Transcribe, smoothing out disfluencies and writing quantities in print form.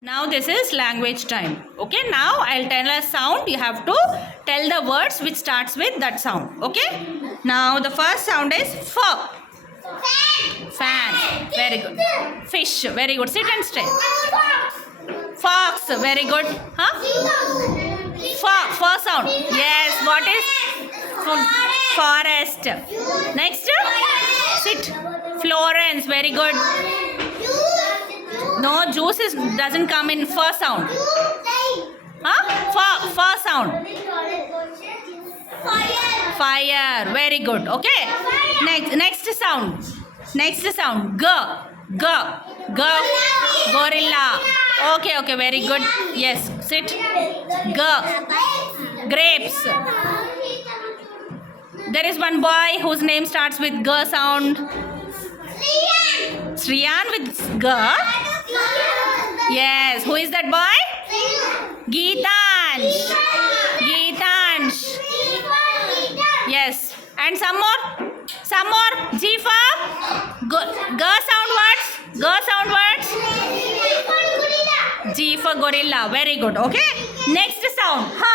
Now this is language time. Okay, now I'll tell a sound. You have to tell the words which starts with that sound. Okay. Now the first sound is f. Fan. Very good. Fish. Very good. Sit and stay. Fox. Very good. Huh? F sound. Yes. What is forest? Next. Sit. Florence. Very good. No, juice doesn't come in first sound. Huh? First sound. Fire. Very good. Okay. Next sound. Next sound. G. Gorilla. Okay. Very good. Yes. Sit. G. Grapes. There is one boy whose name starts with G sound. Sriyan with G. Yes. Who is that boy? Geetansh. Yes. And some more. G for G sound words. G for gorilla. Very good. Okay. Next sound. Ha.